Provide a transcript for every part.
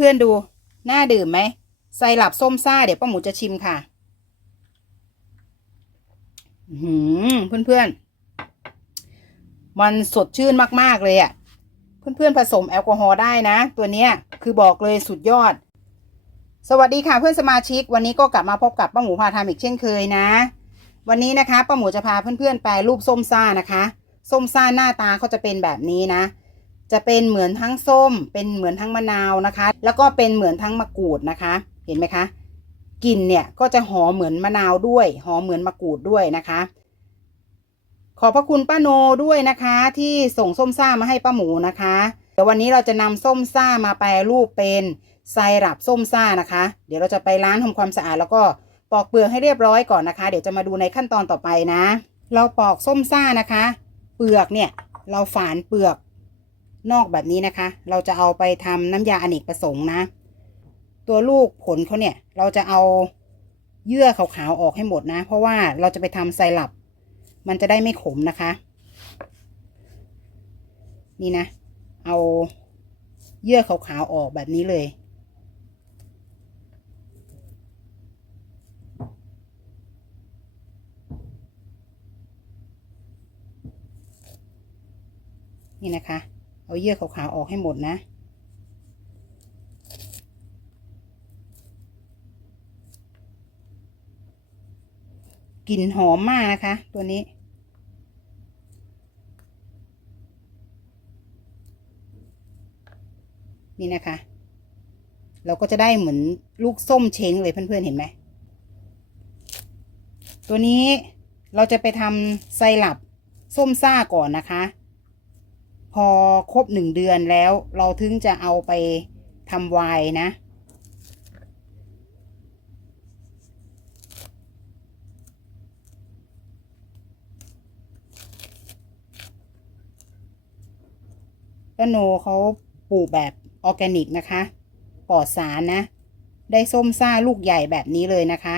เพื่อนๆดู น่าดื่มไหมไซรัปส้มซ่าเดี๋ยวป้าหมูจะชิมค่ะ หืมเพื่อนๆ มันสดชื่นมากๆเลยอะ่ะ เพื่อนๆผสมแอลกอฮอล์ได้นะ ตัวเนี้ยคือบอกเลยสุดยอด สวัสดีค่ะเพื่อนสมาชิก วันนี้ก็กลับมาพบกับป้าหมูพาทำอีกเช่นเคยนะ วันนี้นะคะป้าหมูจะพาเพื่อนๆแปรูปส้มซ่านะคะ ส้มซ่าหน้าตาเขาจะเป็นแบบนี้นะ จะเป็นเหมือนทั้งส้ม เป็นเหมือนทั้งมะนาวนะคะ แล้วก็เป็นเหมือนทั้งมะกรูดนะคะ เห็นไหมคะกลิ่นเนี่ยก็จะหอมเหมือนมะนาวด้วย หอมเหมือนมะกรูดด้วยนะคะ ขอบพระคุณป้าโนด้วยนะคะ ที่ส่งส้มซ่ามาให้ป้าหมูนะคะเดี๋ยววันนี้เราจะนำส้มซ่ามาแปรรูปเป็นไซรัปส้มซ่านะคะ เดี๋ยวเราจะไปล้างทำความสะอาดแล้วก็ปอกเปลือกให้เรียบร้อยก่อนนะคะ เดี๋ยวจะมาดูในขั้นตอนต่อไปนะ เราปอกส้มซ่านะคะ เปลือกเนี่ยเราฝานเปลือก นอกแบบนี้นะคะ เราจะเอาไปทำน้ำยาอเนกประสงค์นะ ตัวลูกผลเขาเนี่ย เราจะเอาเยื่อขาวๆออกให้หมดนะ เพราะว่าเราจะไปทำไซรัปมันจะได้ไม่ขมนะคะ นี่นะ เอาเยื่อขาวๆออกแบบนี้เลย นี่นะคะ เยื่อขาวๆออกให้หมดนะ กลิ่นหอมมากนะคะ ตัวนี้ นี่นะคะ เราก็จะได้เหมือนลูกส้มเช้งเลยเพื่อนๆเห็นไหม ตัวนี้เราจะไปทำไซรัปส้มซ่าก่อนนะคะ พอครบหนึ่งเดือนแล้ว เราถึงจะเอาไปทำวน์นะป้าโนเขาปลูกแบบออร์แกนิกนะคะ ปลอดสารนะ ได้ส้มซ่าลูกใหญ่แบบนี้เลยนะคะ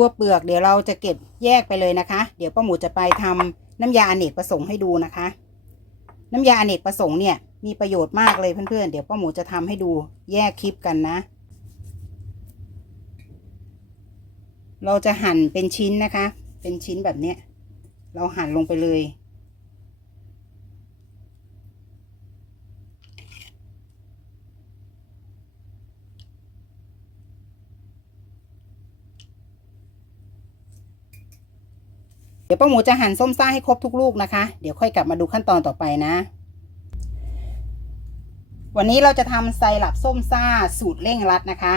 ตัวเปลือก เดี๋ยวเราจะเก็บแยกไปเลยนะคะ เดี๋ยวป้าหมูจะไปทำน้ำยาอเนกประสงค์ให้ดูนะคะ น้ำยาอเนกประสงค์เนี่ยมีประโยชน์มากเลยเพื่อนๆ เดี๋ยวป้าหมูจะทำให้ดูแยกคลิปกันนะ เราจะหั่นเป็นชิ้นนะคะ เป็นชิ้นแบบเนี้ย เราหั่นลงไปเลย ดี๋ยวป้าหมูจะหั่นส้มซ่าให้ครบทุกลูกนะคะ เดี๋ยวค่อยกลับมาดูขั้นตอนต่อไปนะ วันนี้เราจะทำไซรัปส้มซ่าสูตรเร่งรัดนะคะ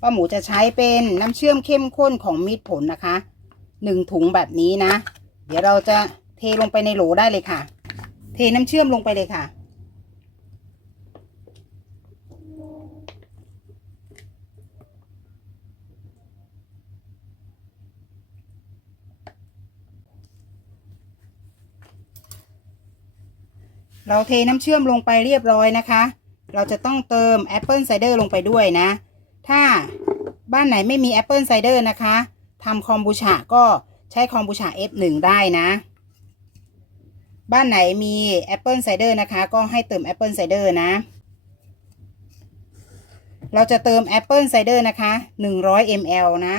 ป้าหมูจะใช้เป็นน้ำเชื่อมเข้มข้นของมิตรผลนะคะหนึ่งถุงแบบนี้นะ เดี๋ยวเราจะเทลงไปในโหลได้เลยค่ะ เทน้ำเชื่อมลงไปเลยค่ะ เราเทน้ำเชื่อมลงไปเรียบร้อยนะคะ เราจะต้องเติมแอปเปิลไซเดอร์ลงไปด้วยนะ ถ้าบ้านไหนไม่มีแอปเปิลไซเดอร์นะคะทำคอมบูชาก็ใช้คอมบูชา F1 ได้นะ บ้านไหนมีแอปเปิลไซเดอร์นะคะ ก็ให้เติมแอปเปิลไซเดอร์นะ เราจะเติมแอปเปิลไซเดอร์นะคะ 100 ml นะ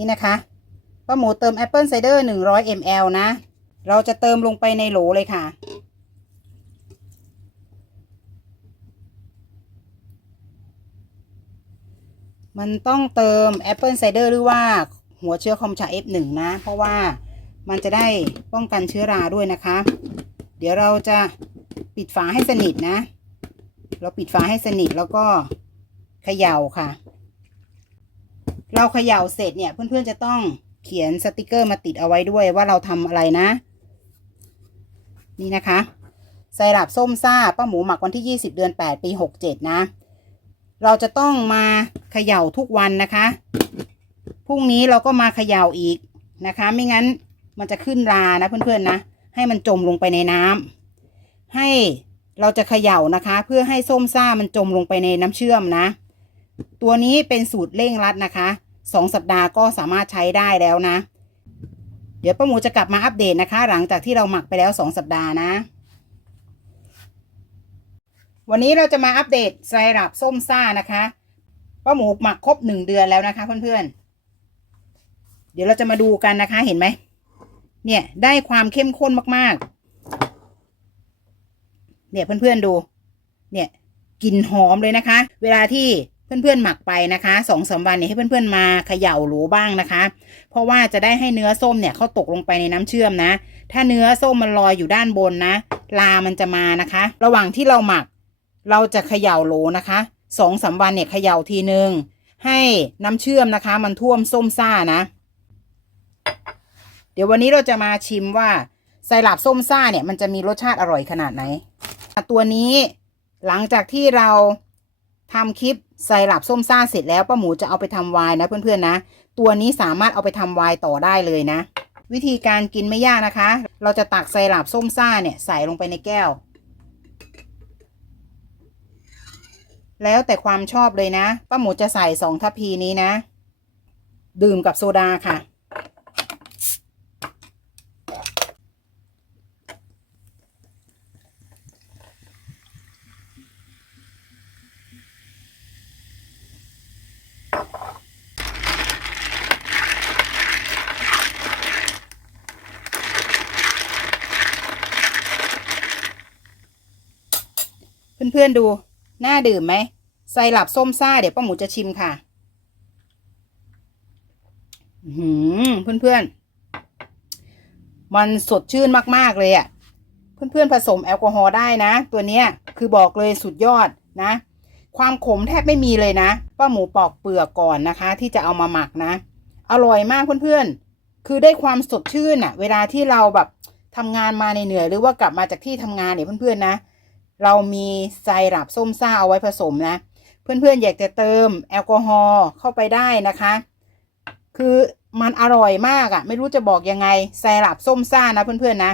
นี่นะคะป้าหมูเติมแอปเปิลไซเดอร์100 ml นะ เราจะเติมลงไปในโหลเลยค่ะ มันต้องเติมแอปเปิลไซเดอร์หรือว่าหัวเชื้อคอมชา F1 นะ เพราะว่ามันจะได้ป้องกันเชื้อราด้วยนะคะ เดี๋ยวเราจะปิดฝาให้สนิทนะ เราปิดฝาให้สนิทแล้วก็เขย่าค่ะ เราเขย่าเสร็จเนี่ยเพื่อนๆจะต้องเขียนสติกเกอร์มาติดเอาไว้ด้วยว่าเราทำอะไรนะ นี่นะคะไซรัปส้มซ่าป้าหมูหมักวันที่ 20 เดือน 8 ปี 67 นะ เราจะต้องมาเขย่าทุกวันนะคะพรุ่งนี้เราก็มาเขย่าอีกนะคะ ไม่งั้นมันจะขึ้นรานะเพื่อนๆนะ ให้มันจมลงไปในน้ำให้เราจะเขย่านะคะ เพื่อให้ส้มซ่ามันจมลงไปในน้ำเชื่อมนะ ตัวนี้เป็นสูตรเร่งรัดนะคะ สองสัปดาห์ก็สามารถใช้ได้แล้วนะ เดี๋ยวป้าหมูจะกลับมาอัปเดตนะคะ หลังจากที่เราหมักไปแล้วสองสัปดาห์นะ วันนี้เราจะมาอัปเดตไซรัปส้มซ่านะคะป้าหมูหมักครบหนึ่งเดือนแล้วนะคะเพื่อนๆ เดี๋ยวเราจะมาดูกันนะคะเห็นไหม เนี่ยได้ความเข้มข้นมากๆ เนี่ยเพื่อนๆดู เนี่ยกลิ่นหอมเลยนะคะ เวลาที่ เพื่อนๆหมักไปนะคะสองสามวันเนี่ยให้เพื่อนๆมาเขย่าหรูบ้างนะคะ เพราะว่าจะได้ให้เนื้อส้มเนี่ยเขาตกลงไปในน้ำเชื่อมนะ ถ้าเนื้อส้มมันลอยอยู่ด้านบนนะลามันจะมานะคะ ระหว่างที่เราหมัก เราจะเขย่าโหลนะคะสองสามวันเนี่ยเขย่าทีหนึ่งให้น้ำเชื่อมนะคะ มันท่วมส้มซ่านะ เดี๋ยววันนี้เราจะมาชิมว่าไซรัปส้มซ่าเนี่ยมันจะมีรสชาติอร่อยขนาดไหน ตัวนี้หลังจากที่เรา ทำคลิปไซรัปส้มซ่าเสร็จแล้วป้าหมูจะเอาไปทำวน์นะเพื่อนๆนะ ตัวนี้สามารถเอาไปทำวน์ต่อได้เลยนะ วิธีการกินไม่ยากนะคะ เราจะตักไซรัปส้มซ่าเนี่ยใส่ลงไปในแก้ว แล้วแต่ความชอบเลยนะป้าหมูจะใส่สองทัพพีนี้นะ ดื่มกับโซดาค่ะ เพื่อนๆดู น่าดื่มไหมไซรัปส้มซ่า เดี๋ยวป้าหมูจะชิมค่ะหืมเพื่อนๆ มันสดชื่นมาก ๆ เลยอะ่ะ เพื่อนๆ ผสมแอลกอฮอล์ได้นะ ตัวเนี้ยคือบอกเลยสุดยอดนะ ความขมแทบไม่มีเลยนะ ป้าหมูปอกเปลือกก่อนนะคะ ที่จะเอามาหมักนะ อร่อยมากเพื่อนๆ คือได้ความสดชื่นอะ่ะ เวลาที่เราแบบทำงานมาเหนื่อยหรือว่ากลับมาจากที่ทำงานเนี่ยเพื่อนๆนะ เรามีไซรัปส้มซ่าเอาไว้ผสมนะ เพื่อนๆอยากจะเติมแอลกอฮอล์เข้าไปได้นะคะ คือมันอร่อยมากอะ่ะ ไม่รู้จะบอกยังไงไซรัปส้มซ่านะเพื่อนๆนะ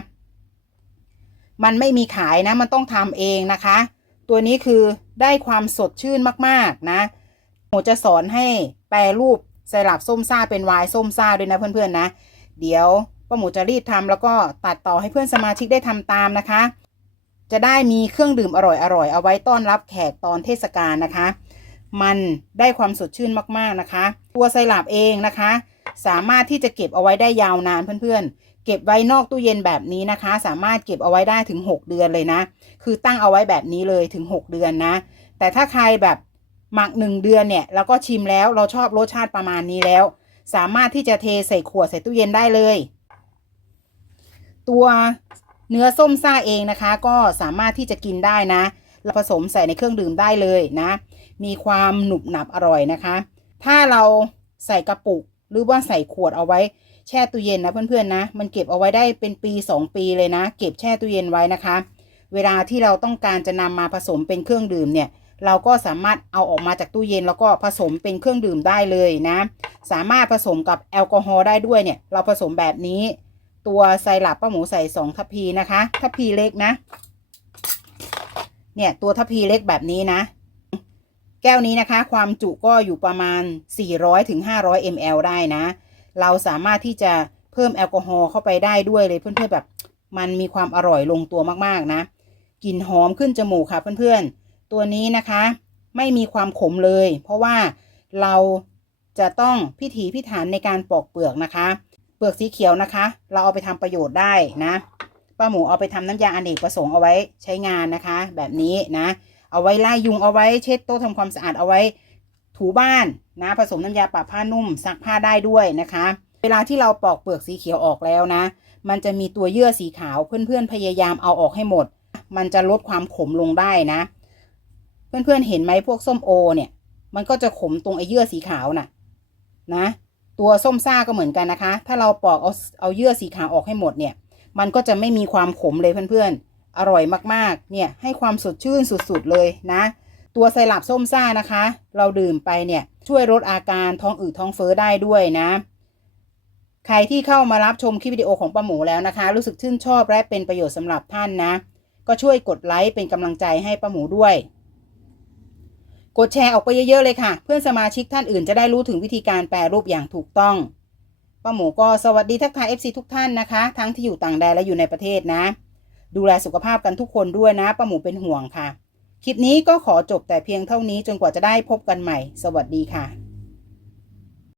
มันไม่มีขายนะ มันต้องทำเองนะคะ ตัวนี้คือได้ความสดชื่นมากๆนะหมูจะสอนให้แปรรูปไซรัปส้มซ่าเป็นไวน์ส้มซ่าด้วยนะเพื่อนๆนะ เดี๋ยวป้าหมูจะรีบทำแล้วก็ตัดต่อให้เพื่อนสมาชิกได้ทำตามนะคะ จะได้มีเครื่องดื่มอร่อยๆเอาไว้ต้อนรับแขกตอนเทศกาลนะคะ มันได้ความสดชื่นมากๆนะคะ ตัวไซรัปเองนะคะ สามารถที่จะเก็บเอาไว้ได้ยาวนานเพื่อนๆ เก็บไว้นอกตู้เย็นแบบนี้นะคะ สามารถเก็บเอาไว้ได้ถึง 6 เดือนเลยนะ คือตั้งเอาไว้แบบนี้เลยถึง 6 เดือนนะ แต่ถ้าใครแบบหมัก1เดือนเนี่ยเราก็ชิมแล้วเราชอบรสชาติประมาณนี้แล้ว สามารถที่จะเทใส่ขวดใส่ตู้เย็นได้เลย ตัว เนื้อส้มซ่าเองนะคะ ก็สามารถที่จะกินได้นะเราผสมใส่ในเครื่องดื่มได้เลยนะ มีความหนุบหนับอร่อยนะคะ ถ้าเราใส่กระปุกหรือว่าใส่ขวดเอาไว้ แช่ตู้เย็นนะเพื่อนๆนะ มันเก็บเอาไว้ได้เป็นปี 2 ปีเลยนะ เก็บแช่ตู้เย็นไว้นะคะ เวลาที่เราต้องการจะนำมาผสมเป็นเครื่องดื่มเนี่ยเราก็สามารถเอาออกมาจากตู้เย็นแล้วก็ผสมเป็นเครื่องดื่มได้เลยนะ สามารถผสมกับแอลกอฮอล์ได้ด้วยเนี่ย เราผสมแบบนี้ ตัวไซรัปป้าหมูใส่สองทัพพีนะคะทัพพีเล็กนะ เนี่ยตัวทัพพีเล็กแบบนี้นะ แก้วนี้นะคะ ความจุก็อยู่ประมาณ 400ถึง500 ml ได้นะ เราสามารถที่จะเพิ่มแอลกอฮอล์เข้าไปได้ด้วยเลยเพื่อนๆแบบมันมีความอร่อยลงตัวมากๆนะกลิ่นหอมขึ้นจมูกค่ะเพื่อนๆ ตัวนี้นะคะ ไม่มีความขมเลย เพราะว่าเราจะต้องพิถีพิถันในการปอกเปลือกนะคะ เปลือกสีเขียวนะคะ เราเอาไปทำประโยชน์ได้นะป้าหมูเอาไปทำน้ำยาอเนกประสงค์เอาไว้ใช้งานนะคะ แบบนี้นะ เอาไว้ไล่ยุงเอาไว้เช็ดโต๊ะทำความสะอาดเอาไว้ถูบ้านนะผสมน้ำยาปรับผ้านุ่มซักผ้าได้ด้วยนะคะ เวลาที่เราปอกเปลือกสีเขียวออกแล้วนะ มันจะมีตัวเยื่อสีขาวเพื่อนๆพยายามเอาออกให้หมด มันจะลดความขมลงได้นะ เพื่อนๆเห็นไหมพวกส้มโอเนี่ย มันก็จะขมตรงไอ้เยื่อสีขาวน่ะ นะ ตัวส้มซ่าก็เหมือนกันนะคะ ถ้าเราปอกเอาเอาเยื่อสีขาวออกให้หมดเนี่ย มันก็จะไม่มีความขมเลยเพื่อนๆ อร่อยมากๆ เนี่ยให้ความสดชื่นสุดๆเลยนะ ตัวไซรัปส้มซ่านะคะ เราดื่มไปเนี่ยช่วยลดอาการท้องอืดท้องเฟ้อได้ด้วยนะ ใครที่เข้ามารับชมคลิปวิดีโอของป้าหมูแล้วนะคะ รู้สึกชื่นชอบและเป็นประโยชน์สำหรับท่านนะ ก็ช่วยกดไลค์เป็นกำลังใจให้ป้าหมูด้วย กดแชร์ออกไปเยอะๆเลยค่ะ เพื่อนสมาชิกท่านอื่นจะได้รู้ถึงวิธีการแปรรูปอย่างถูกต้องป้าหมูก็สวัสดีทักทาย FC ทุกท่านนะคะ ทั้งที่อยู่ต่างแดนและอยู่ในประเทศนะ ดูแลสุขภาพกันทุกคนด้วยนะป้าหมูเป็นห่วงค่ะ คลิปนี้ก็ขอจบแต่เพียงเท่านี้จนกว่าจะได้พบกันใหม่ สวัสดีค่ะ